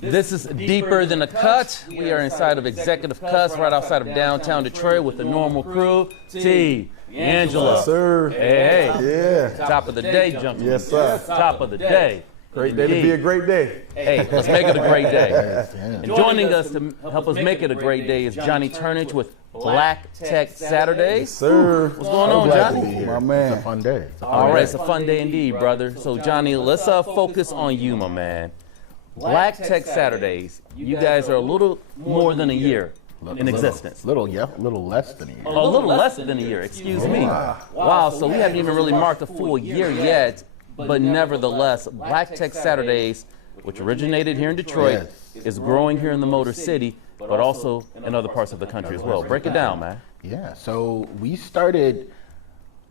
This is Deeper Than a Cut. We are inside of Executive Cuts right outside of downtown Detroit with the normal crew. T, Angela. Yes, sir. Hey, Yeah. top of the day, gentlemen. Yes, sir. Top of the day. Great day to be a great day. Hey, let's make it a great day. And joining us to help us make it a great day is Johnny Turnage with Black Tech Saturdays. Yes, sir. What's going on, Johnny? My man. It's a fun day. All right, it's a fun day indeed, brother. So, Johnny, let's focus on you, my man. Black Tech Saturdays, you guys are a little more than a year in existence. Little less than a year. A little less than a year, excuse me. Wow, so we haven't even really marked a full year yet, but nevertheless, Black Tech Saturdays, which originated here in Detroit, is growing here in the Motor City, but also in other parts of the country as well. Break it down, man. Yeah, so we started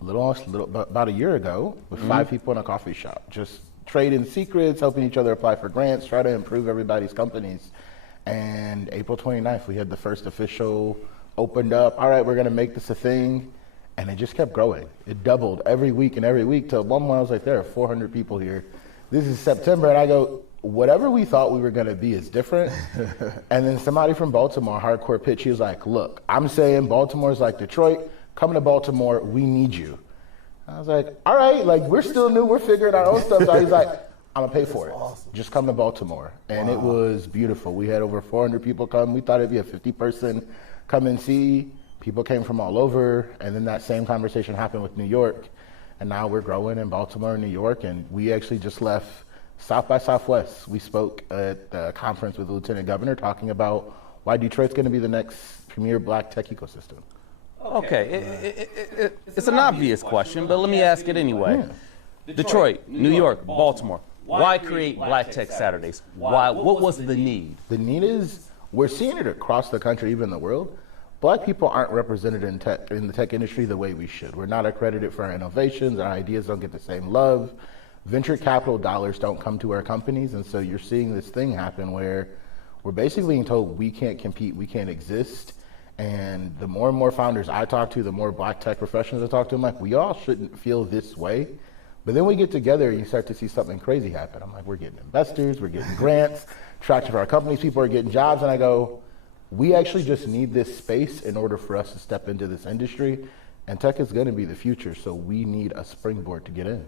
about a year ago with 5 people in a coffee shop, just trading secrets, helping each other apply for grants, try to improve everybody's companies. And April 29th, we had the first official opened up. All right, we're going to make this a thing. And it just kept growing. It doubled every week and every week till one point I was like, there are 400 people here. This is September. And I go, whatever we thought we were going to be is different. And then somebody from Baltimore, hardcore pitch, he was like, look, I'm saying Baltimore's like Detroit. Coming to Baltimore, we need you. I was like, all right, like we're still new. We're figuring our own stuff out. He's like, I'm going to pay for it. Just come to Baltimore. And it was beautiful. We had over 400 people come. We thought it'd be a 50-person come and see. People came from all over. And then that same conversation happened with New York. And now we're growing in Baltimore and New York. And we actually just left South by Southwest. We spoke at the conference with the Lieutenant Governor talking about why Detroit's going to be the next premier black tech ecosystem. Okay, it's an obvious question, but let me ask it anyway. Detroit, New York, Baltimore. Why create Black Tech Saturdays? Why? What was the need? The need is, we're seeing it across the country, even the world. Black people aren't represented in the tech industry the way we should. We're not accredited for our innovations. Our ideas don't get the same love. Venture capital dollars don't come to our companies. And so you're seeing this thing happen where we're basically being told we can't compete, we can't exist. And the more and more founders I talk to, the more black tech professionals I talk to, I'm like, we all shouldn't feel this way. But then we get together and you start to see something crazy happen. I'm like, we're getting investors, we're getting grants, traction for our companies, people are getting jobs. And I go, we actually just need this space in order for us to step into this industry. And tech is going to be the future, so we need a springboard to get in.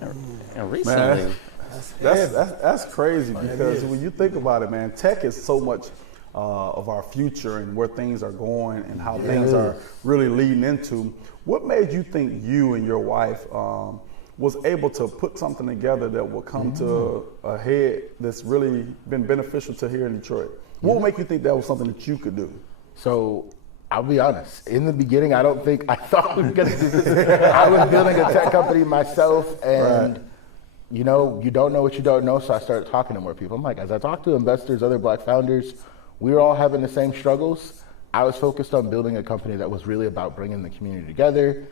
And recently, Man, that's crazy because when you think about it, man, tech is so much of our future and where things are going and how things are really leading into. What made you think you and your wife was able to put something together that will come to a head that's really been beneficial to here in Detroit? What would make you think that was something that you could do? So I'll be honest, in the beginning, I thought we were going to do this. I was building a tech company myself and you know, you don't know what you don't know. So I started talking to more people. I'm like, as I talk to investors, other black founders, we were all having the same struggles. I was focused on building a company that was really about bringing the community together.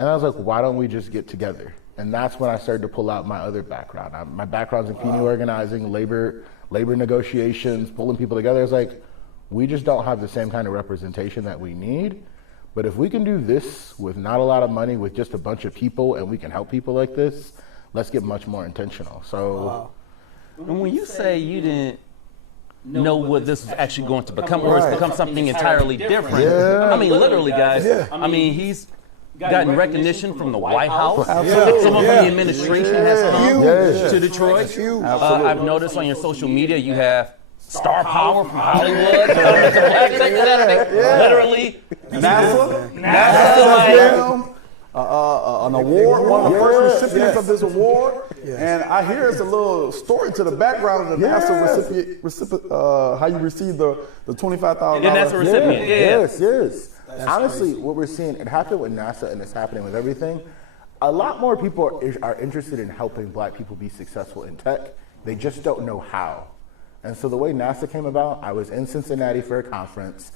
And I was like, why don't we just get together? And that's when I started to pull out my other background. My background's in community organizing, labor negotiations, pulling people together. It's like, we just don't have the same kind of representation that we need. But if we can do this with not a lot of money, with just a bunch of people, and we can help people like this, let's get much more intentional. So, and when you say you didn't know what this was actually going to become, or it's become something entirely different. I mean, literally, guys. I mean, he's gotten recognition from the White House. Someone from the administration has come to Detroit. I've noticed on your social media you have star power from Hollywood. Literally, NASA, an award, one of the first recipients of this award. And I hear there's a little story to the background of the NASA recipient, how you received the $25,000. The NASA recipient, Yes. Honestly, what we're seeing, it happened with NASA and it's happening with everything. A lot more people are interested in helping black people be successful in tech. They just don't know how. And so the way NASA came about, I was in Cincinnati for a conference.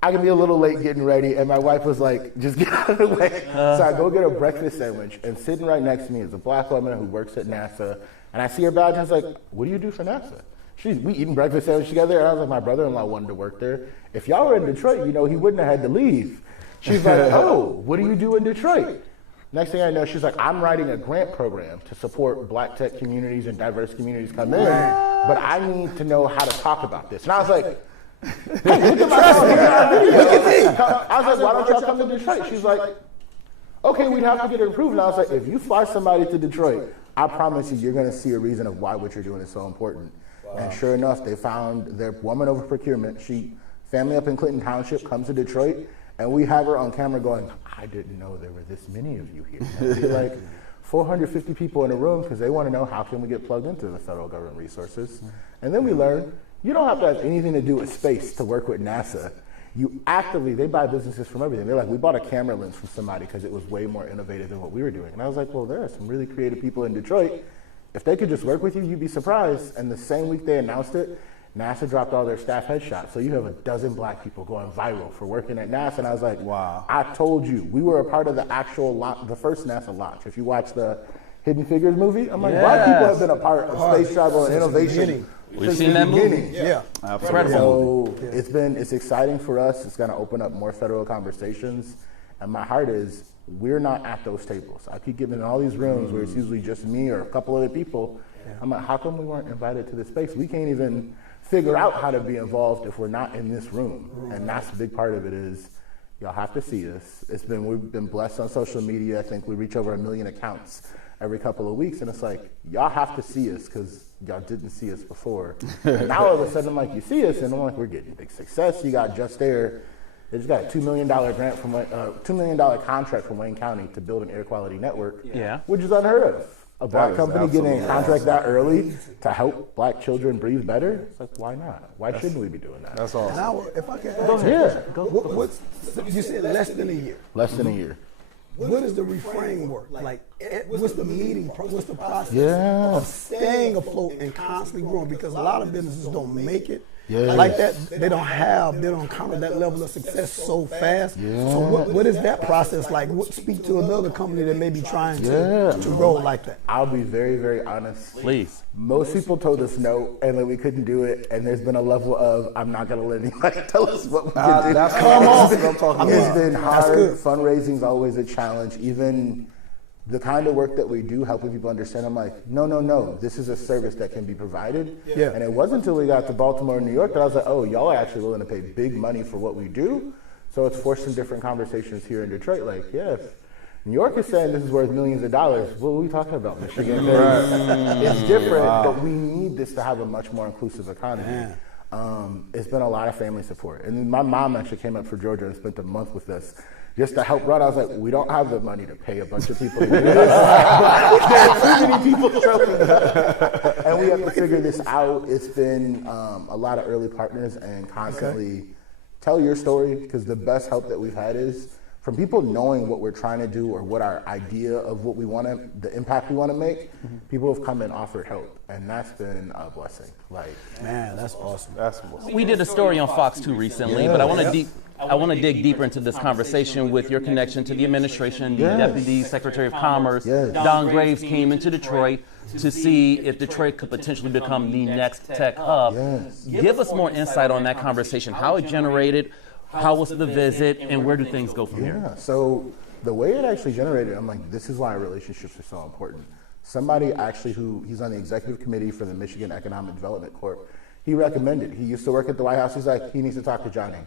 I can be a little late getting ready, and my wife was like, just get out of the way. So I go get a breakfast sandwich, and sitting right next to me is a black woman who works at NASA, and I see her badge, and I was like, what do you do for NASA? We eating breakfast sandwich together, and I was like, my brother-in-law wanted to work there. If y'all were in Detroit, you know, he wouldn't have had to leave. She's like, oh, what do you do in Detroit? Next thing I know, she's like, I'm writing a grant program to support black tech communities and diverse communities come in, but I need to know how to talk about this. And I was like, hey, look at my phone. Look at me. I was like, why don't y'all come to Detroit? She's like, okay, we'd have to get it approved. And I was like, if you fly somebody to Detroit, I promise you, you're going to see a reason of why what you're doing is so important. Wow. And sure enough, they found their woman over procurement. Family up in Clinton Township comes to Detroit, and we have her on camera going, I didn't know there were this many of you here. And we're like 450 people in a room because they want to know how can we get plugged into the federal government resources. And then we learn you don't have to have anything to do with space to work with NASA. They buy businesses from everything. They're like, we bought a camera lens from somebody because it was way more innovative than what we were doing. And I was like, well, there are some really creative people in Detroit. If they could just work with you, you'd be surprised. And the same week they announced it, NASA dropped all their staff headshots. So you have a dozen black people going viral for working at NASA. And I was like, wow, I told you. We were a part of the first NASA launch. If you watch the Hidden Figures movie, I'm like, black people have been a part of space travel and innovation. We've seen that movie. Yeah. Incredible. So it's exciting for us. It's going to open up more federal conversations. And my heart is, we're not at those tables. I keep getting in all these rooms where it's usually just me or a couple other people. I'm like, how come we weren't invited to this space? We can't even figure out how to be involved if we're not in this room. And that's a big part of it is, y'all have to see us. We've been blessed on social media. I think we reach over 1 million accounts every couple of weeks. And it's like, y'all have to see us because y'all didn't see us before. And now all of a sudden I'm like, you see us, and I'm like, we're getting big success. You got Just Air. They just got a $2 million grant from $2 million contract from Wayne County to build an air quality network, which is unheard of. A black company getting a contract that early to help black children breathe better. It's like, why not? Why shouldn't we be doing that? That's awesome. Now, if I can ask, you said less than a year. Less than a year. What is the refrain work? Like, what's the what's the process of staying afloat and constantly growing? Because a lot of businesses don't make it like that. They don't encounter that level of success so fast. So what is that process like? Speak to another company that may be trying to grow like that. I'll be very, very honest. Please. Most people told us no, and that we couldn't do it, and there's been a level of, I'm not going to let anybody tell us what we can do. That's what I'm talking about. It's been hard. Fundraising is always a challenge. Even the kind of work that we do, helping people understand, I'm like, no, this is a service that can be provided. Yeah. And it wasn't until we got to Baltimore and New York that I was like, oh, y'all are actually willing to pay big money for what we do. So it's forced some different conversations here in Detroit. Like, if New York is saying this is worth millions of dollars, what are we talking about, Michigan? It's different, but we need this to have a much more inclusive economy. It's been a lot of family support. And my mom actually came up for Georgia and spent a month with us just to help run. I was like, we don't have the money to pay a bunch of people to do this. There are too many people showing up. And we have to figure this out. It's been a lot of early partners and constantly tell your story, because the best help that we've had is from people knowing what we're trying to do or what our idea of what we want to, the impact we want to make, people have come and offered help. And that's been a blessing. Like, man, that's awesome. That's awesome. We did a story on Fox 2 recently, but I want to dig deeper into this conversation with your connection to the administration. The Deputy Secretary of Commerce, Don Graves, came into Detroit to see if Detroit could potentially become the next tech hub. Give us more insight on that conversation, how it generated, how was the visit, and where do things go from here? So the way it actually generated, I'm like, this is why relationships are so important. Somebody actually he's on the executive committee for the Michigan Economic Development Corp. He recommended, he used to work at the White House. He's like, he needs to talk to Johnny.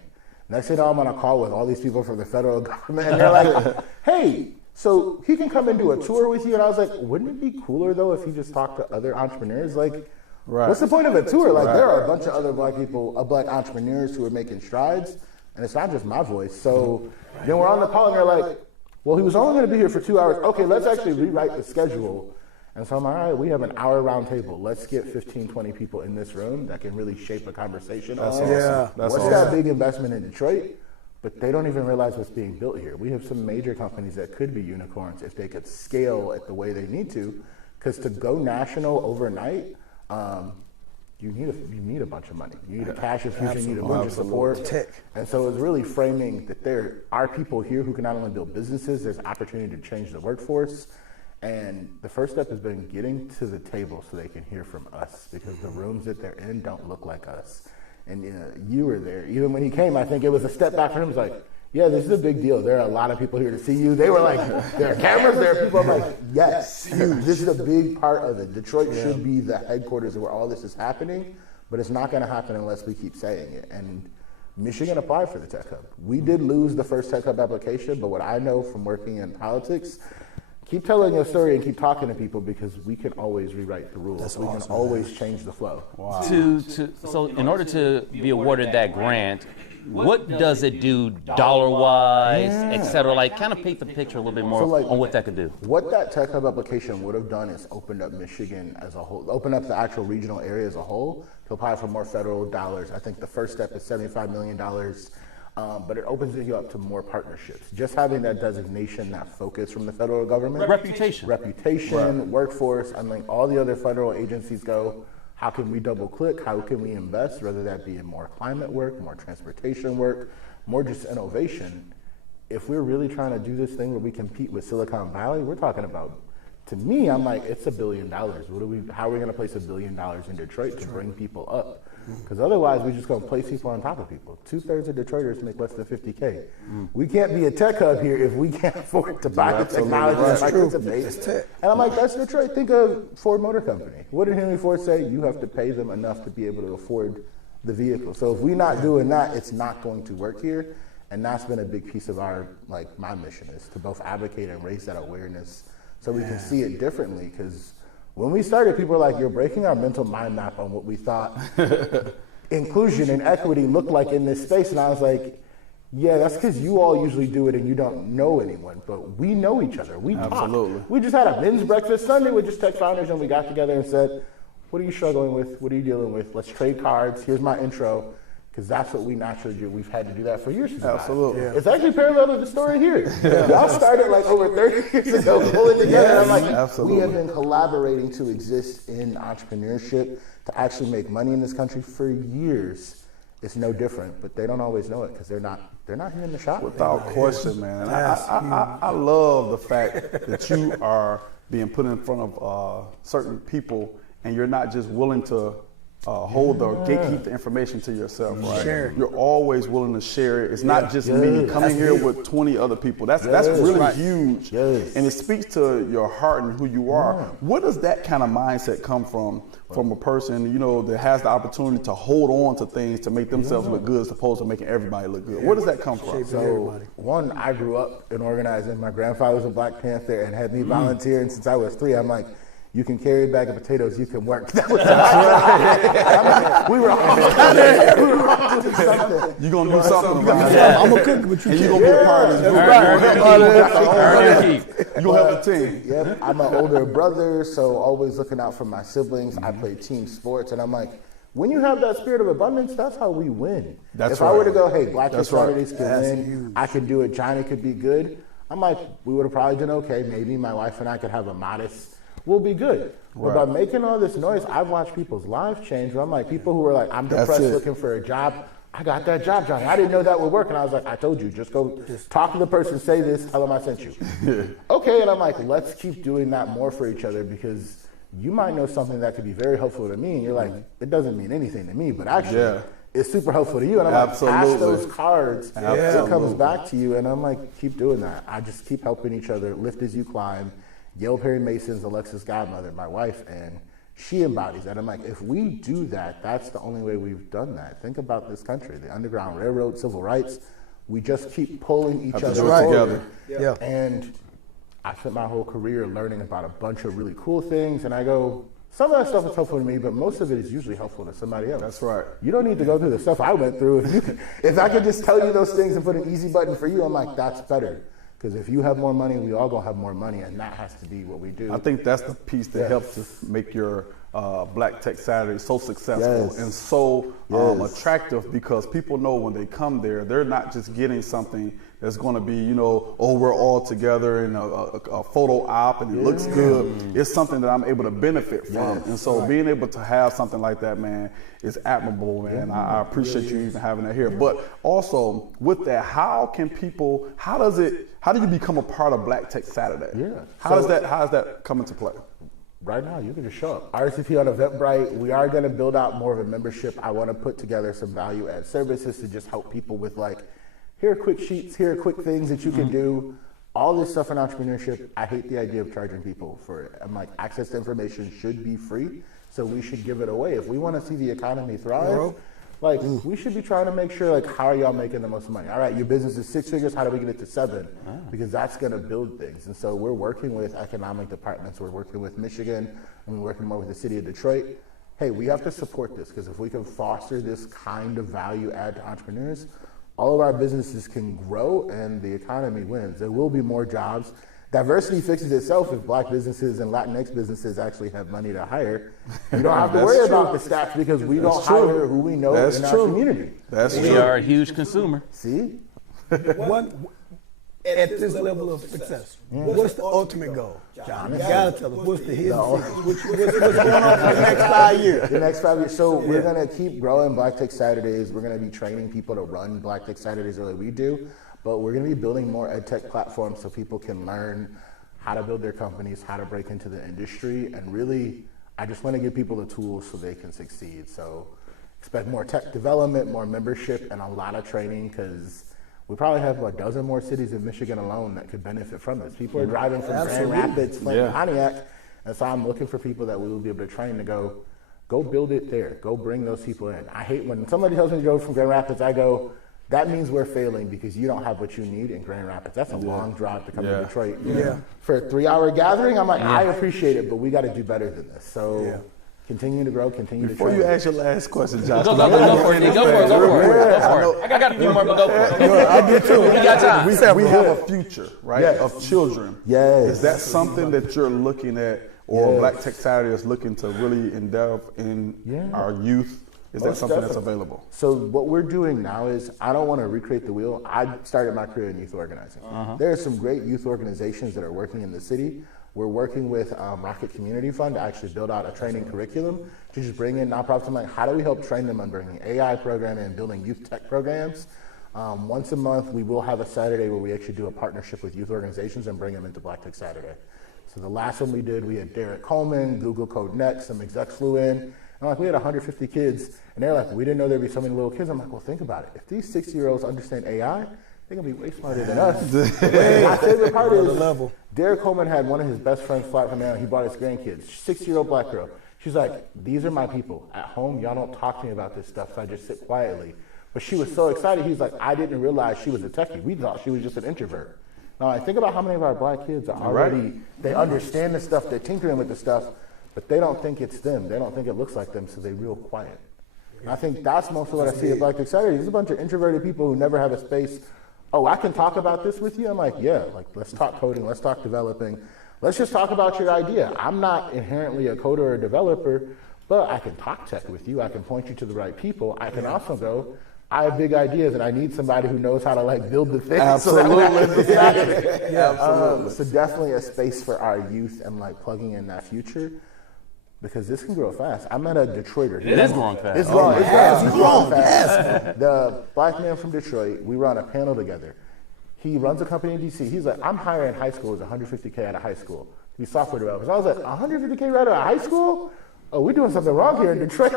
Next thing you know, I'm on a call with all these people from the federal government, and they're like, hey, so he can come and do a tour with you. And I was like, wouldn't it be cooler though if he just talked to other entrepreneurs? Like, what's the point of a tour? Like, there are a bunch of other black people, black entrepreneurs who are making strides, and it's not just my voice. So then we're on the call, and they're like, well, he was only going to be here for 2 hours. Okay, let's actually rewrite the schedule. And so I'm like, all right, we have an hour round table. Let's get 15, 20 people in this room that can really shape a conversation. That's awesome. What's that big investment in Detroit? But they don't even realize what's being built here. We have some major companies that could be unicorns if they could scale at the way they need to. Because to go national overnight, you need a bunch of money. You need a cash infusion, you need a bunch of support. And so it's really framing that there are people here who can not only build businesses, there's opportunity to change the workforce. And the first step has been getting to the table so they can hear from us, because the rooms that they're in don't look like us. And you were there. Even when he came, I think it was a step back for him. It was like, yeah, this is a big deal. There are a lot of people here to see you. They were like, there are cameras, there are people. I'm like, yes, huge. This is a big part of it. Detroit should be the headquarters of where all this is happening, but it's not going to happen unless we keep saying it. And Michigan applied for the Tech Hub. We did lose the first Tech Hub application, but what I know from working in politics, keep telling your story and keep talking to people because we can always rewrite the rules. We can always change the flow. Wow. So in order to be awarded that grant, what does it do dollar-wise, et cetera? Like, kind of paint the picture a little bit more on what that could do. What that Tech Hub application would have done is opened up Michigan as a whole, opened up the actual regional area as a whole to apply for more federal dollars. I think the first step is $75 million, but it opens you up to more partnerships. Just having that designation, that focus from the federal government. Reputation, workforce, I mean, all the other federal agencies go, how can we double click? How can we invest, whether that be in more climate work, more transportation work, more just innovation? If we're really trying to do this thing where we compete with Silicon Valley, we're talking about, to me, I'm like, it's $1 billion. How are we going to place $1 billion in Detroit to bring people up? Because otherwise, we're just going to place people on top of people. 2/3 of Detroiters make less than $50K. We can't be a tech hub here if we can't afford to buy the technology and participate. And I'm like, that's Detroit. Think of Ford Motor Company. What did Henry Ford say? You have to pay them enough to be able to afford the vehicle. So if we're not doing that, it's not going to work here. And that's been a big piece of our, like, my mission is to both advocate and raise that awareness so we can see it differently. Because when we started, people were like, you're breaking our mental mind map on what we thought inclusion and equity looked like in this space. And I was like, yeah, that's because you all usually do it and you don't know anyone, but we know each other. We talk. We just had a men's breakfast Sunday with just tech founders and we got together and said, what are you struggling with? What are you dealing with? Let's trade cards. Here's my intro. Because that's what we naturally do. We've had to do that for years. Absolutely. It's actually parallel to the story here. Y'all started like over 30 years ago, pulling together. I'm like, we have been collaborating to exist in entrepreneurship, to actually make money in this country for years. It's no different, but they don't always know it because they're not here in the shop. Without question, man. I love the fact that you are being put in front of certain people and you're not just willing to hold or gatekeep the information to yourself, right? Share. You're always willing to share it. It's not just me coming here with 20 other people. That's really huge. And it speaks to your heart and who you are. What does that kind of mindset come from a person, you know, that has the opportunity to hold on to things to make themselves look good as opposed to making everybody look good? Where does that come from? So, one, I grew up in organizing. My grandfather was a Black Panther and had me volunteering since I was 3. I'm like, you can carry a bag of potatoes, you can work. That was we were all doing something. You're going to do something about it. I'm a cook, but you're going to be a part of this. You're going to help the team. Yep, I'm an older brother, so always looking out for my siblings. I play team sports, and I'm like, when you have that spirit of abundance, that's how we win. If I were to go, hey, Black Saturdays can win, I can do it, Johnny could be good, I'm like, we would have probably done okay. Maybe my wife and I could have a modest, we'll be good. But by making all this noise, I've watched people's lives change. I'm like, people who are like, I'm depressed looking for a job. I got that job, Johnny. I didn't know that would work. And I was like, I told you, just go talk to the person, say this, tell them I sent you. Okay, and I'm like, let's keep doing that more for each other because you might know something that could be very helpful to me. And you're like, it doesn't mean anything to me, but actually it's super helpful to you. And I'm like, pass those cards. It comes back to you. And I'm like, keep doing that. I just keep helping each other, lift as you climb. Yale Perry Mason's Alexa's godmother, my wife, and she embodies that. I'm like, if we do that, that's the only way we've done that. Think about this country, the Underground Railroad, civil rights. We just keep pulling each other forward. And I spent my whole career learning about a bunch of really cool things, and I go, some of that stuff is helpful to me, but most of it is usually helpful to somebody else. That's right. You don't need to go through the stuff I went through. If I could just tell you those things and put an easy button for you, I'm like, that's better. Because if you have more money, we all gonna have more money, and that has to be what we do. I think that's the piece that helps us make your Black Tech Saturday so successful and so attractive, because people know when they come there, they're not just getting something that's going to be, you know, oh, we're all together in a photo op and it looks good. It's something that I'm able to benefit from. And so being able to have something like that, man, is admirable, man. I appreciate you even having that here. But also with that, how do you become a part of Black Tech Saturday? How does that come into play? Right now, you can just show up. RSVP on Eventbrite. We are going to build out more of a membership. I want to put together some value add services to just help people with, like, here are quick sheets, here are quick things that you can do. All this stuff in entrepreneurship, I hate the idea of charging people for it. I'm like, access to information should be free, so we should give it away. If we want to see the economy thrive, like we should be trying to make sure, like, how are y'all making the most money? All right, your business is 6 figures, how do we get it to 7? Because that's going to build things. And so we're working with economic departments, we're working with Michigan, and we're working more with the city of Detroit. Hey, we have to support this, because if we can foster this kind of value add to entrepreneurs, all of our businesses can grow and the economy wins. There will be more jobs. Diversity fixes itself if Black businesses and Latinx businesses actually have money to hire. You don't have to worry about the stats because we don't hire who we know in our community. We are a huge consumer. See? At this level of success, what's the ultimate goal, John? You gotta tell us what's the hidden secret. What's going on for the next 5 years? The next 5 years. So we're gonna keep growing Black Tech Saturdays. We're gonna be training people to run Black Tech Saturdays the way we do, but we're gonna be building more ed tech platforms so people can learn how to build their companies, how to break into the industry, and really, I just want to give people the tools so they can succeed. So expect more tech development, more membership, and a lot of training, because we probably have a dozen more cities in Michigan alone that could benefit from this. People are driving from Grand Rapids, Flint, Pontiac, and so I'm looking for people that we will be able to train to go build it there. Go bring those people in. I hate when somebody tells me to go from Grand Rapids, I go, that means we're failing because you don't have what you need in Grand Rapids. That's a long drive to come to Detroit. For a 3-hour gathering, I'm like, I appreciate it, but we got to do better than this. So continue to grow, continue to train. Before you ask your last question, Josh. Go for it. I got a few more, but go for it. I get too. We got time. We have a future, right, of children. Is that something that you're looking at, or Black Tech Saturday is looking to really endeavor in our youth? Is that something that's available? So what we're doing now is, I don't want to recreate the wheel. I started my career in youth organizing. There are some great youth organizations that are working in the city. We're working with Rocket Community Fund to actually build out a training curriculum to just bring in nonprofits. I'm like, how do we help train them on bringing AI programming and building youth tech programs? Once a month, we will have a Saturday where we actually do a partnership with youth organizations and bring them into Black Tech Saturday. So the last one we did, we had Derek Coleman, Google Code Next, some execs flew in. And like, we had 150 kids, and they're like, we didn't know there'd be so many little kids. I'm like, well, think about it. If these 60-year-olds understand AI, they're gonna be way smarter than us. My favorite part is Derek Coleman had one of his best friends fly from Atlanta. He brought his grandkids, 6-year-old Black girl. She's like, these are my people. At home, y'all don't talk to me about this stuff, so I just sit quietly. But she was so excited. He's like, I didn't realize she was a techie. We thought she was just an introvert. Now, I think about how many of our Black kids are already, they understand the stuff, they're tinkering with the stuff, but they don't think it's them. They don't think it looks like them, so they're real quiet. And I think that's most of what I see at Black Tech Saturday. There's a bunch of introverted people who never have a space. Oh, I can talk about this with you? I'm like, yeah, like, let's talk coding, let's talk developing. Let's just talk about your idea. I'm not inherently a coder or a developer, but I can talk tech with you. I can point you to the right people. I can also go, I have big ideas and I need somebody who knows how to like build the thing. Absolutely. So definitely a space for our youth and like plugging in that future. Because this can grow fast. I met a Detroiter. It is growing fast. It's growing fast. The Black man from Detroit, we were on a panel together. He runs a company in DC. He's like, I'm hiring high schoolers, $150K out of high school. He's software developers. I was like, $150K right out of high school? Oh, we're doing something wrong here in Detroit.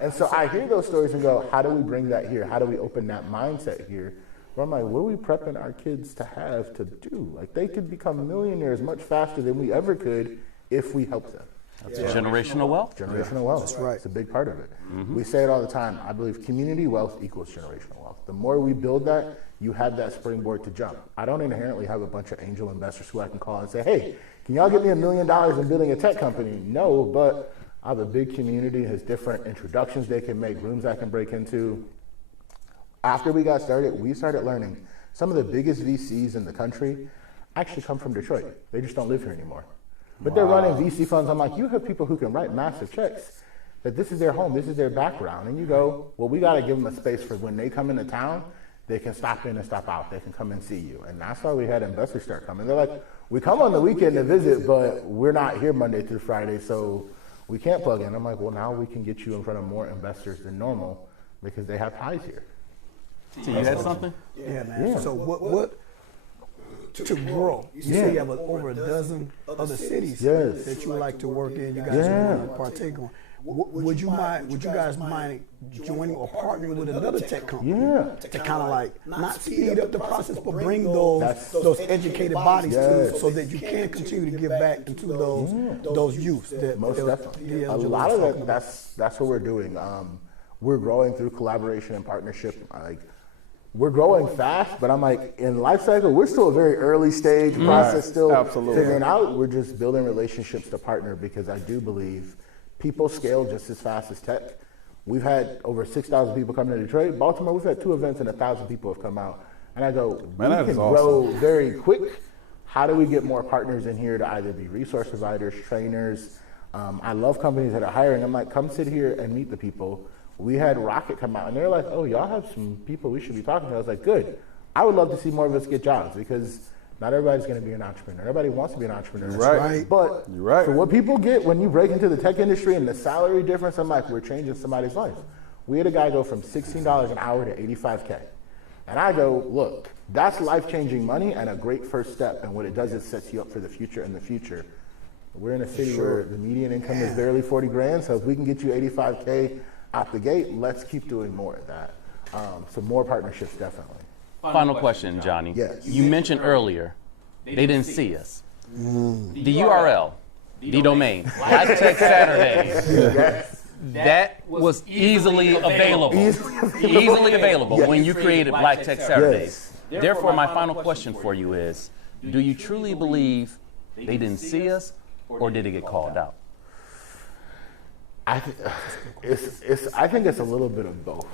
And so I hear those stories and go, how do we bring that here? How do we open that mindset here? Where I'm like, what are we prepping our kids to have to do? Like, they could become millionaires much faster than we ever could if we help them. That's generational wealth. Generational wealth. That's right. It's a big part of it. We say it all the time. I believe community wealth equals generational wealth. The more we build that, you have that springboard to jump. I don't inherently have a bunch of angel investors who I can call and say, hey, can y'all give me $1 million in building a tech company? No, but I have a big community, has different introductions they can make, rooms I can break into. After we got started, we started learning some of the biggest VCs in the country actually come from Detroit. They just don't live here anymore. But they're running VC funds. I'm like, you have people who can write massive checks, that this is their home, this is their background. And you go, well, we got to give them a space for when they come into town, they can stop in and stop out. They can come and see you. And that's why we had investors start coming. They're like, we come on the weekend to visit, but we're not here Monday through Friday, so we can't plug in. I'm like, well, now we can get you in front of more investors than normal because they have ties here. So you had something? Yeah, man. Yeah. So what to grow? You say you have over a dozen other cities that you would like to work in. You guys want to partake on. would you guys mind joining or partnering with another tech company to kind of like not speed up the process, but bring those educated bodies to, so that you can continue to give back into those youths? Most definitely. A lot of that, that's what we're doing. We're growing through collaboration and partnership. We're growing fast, but I'm like, in life cycle, we're still a very early stage process, still figuring out. We're just building relationships to partner, because I do believe people scale just as fast as tech. We've had over 6,000 people come to Detroit. Baltimore, we've had 2 events and 1,000 people have come out. And I go, we can grow very quick. How do we get more partners in here to either be resource providers, trainers? I love companies that are hiring. I'm like, come sit here and meet the people. We had Rocket come out, and they're like, oh, y'all have some people we should be talking to. I was like, good. I would love to see more of us get jobs, because not everybody's going to be an entrepreneur. Everybody wants to be an entrepreneur. Right. But for what people get when you break into the tech industry and the salary difference, I'm like, we're changing somebody's life. We had a guy go from $16 an hour to $85K. And I go, look, that's life-changing money and a great first step. And what it does is sets you up for the future and the future. We're in a city where the median income is barely 40 grand. So if we can get you 85K out the gate, let's keep doing more of that. So more partnerships, definitely. Final question, Johnny. Yes. You mentioned earlier they didn't see us. The URL, the domain, Black Tech Saturdays. Yes. That was easily available. Easily available when you created Black Tech Saturdays. Therefore, my final question for you is, do you truly believe they didn't see us, or did it get called out? I think it's a little bit of both.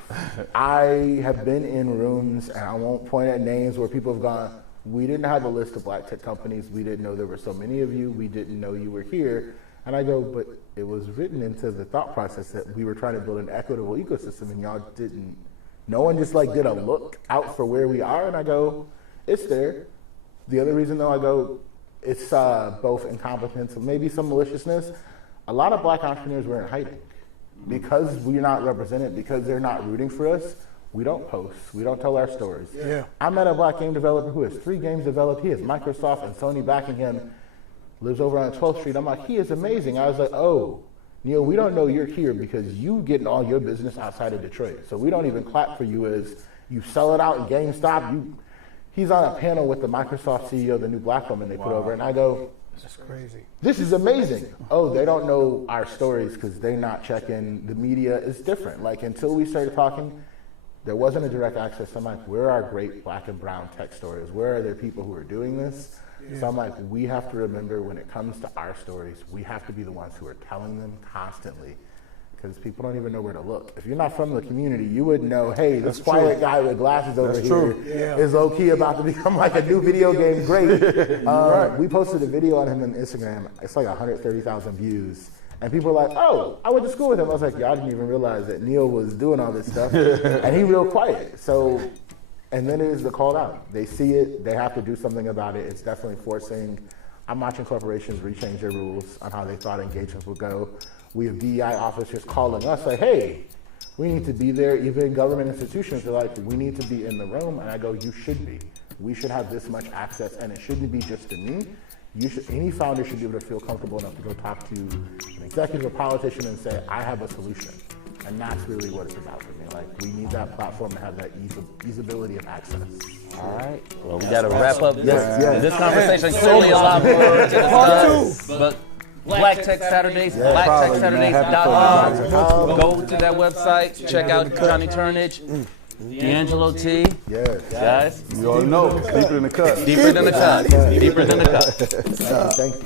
I have been in rooms, and I won't point at names, where people have gone, we didn't have a list of Black tech companies. We didn't know there were so many of you. We didn't know you were here. And I go, but it was written into the thought process that we were trying to build an equitable ecosystem, and y'all didn't. No one just did a look out for where we are. And I go, it's there. The other reason though, I go, it's both incompetence and maybe some maliciousness. A lot of Black entrepreneurs were in hiding because we're not represented, because they're not rooting for us. We don't post. We don't tell our stories. Yeah. I met a Black game developer who has 3 games developed. He has Microsoft and Sony backing him. Lives over on 12th Street. I'm like, he is amazing. I was like, oh, Neil, we don't know you're here because you getting all your business outside of Detroit. So we don't even clap for you as you sell it out in GameStop. He's on a panel with the Microsoft CEO, the new Black woman they put over, and I go, that's crazy. This is amazing. Oh, they don't know our stories because they're not checking. The media is different. Until we started talking, there wasn't a direct access. I'm like, where are great Black and brown tech stories? Where are there people who are doing this? So I'm like, we have to remember, when it comes to our stories, we have to be the ones who are telling them constantly, because people don't even know where to look. If you're not from the community, you wouldn't know, hey, this quiet guy with glasses over here is low-key about to become a new video game great. We posted a video on him on Instagram. It's 130,000 views. And people are like, oh, I went to school with him. I was like, y'all didn't even realize that Neil was doing all this stuff. And he real quiet. So, and then it is the call out. They see it. They have to do something about it. It's definitely forcing. I'm watching corporations rechange their rules on how they thought engagements would go. We have DEI officers calling us like, hey, we need to be there. Even government institutions are like, we need to be in the room. And I go, you should be. We should have this much access, and it shouldn't be just to me. Any founder should be able to feel comfortable enough to go talk to an executive or politician and say, I have a solution. And that's really what it's about for me. We need that platform to have that easeability of access. All right. Well, we got to wrap up this conversation. Clearly a lot more to discuss. But Black Tech Saturdays, blacktechsaturdays.com. Go to that website. Check out Johnny Turnage. D'Angelo T. Yes. Guys. You all know. Deeper than the cut. Deeper than the cut. Deeper than the cut. Thank you.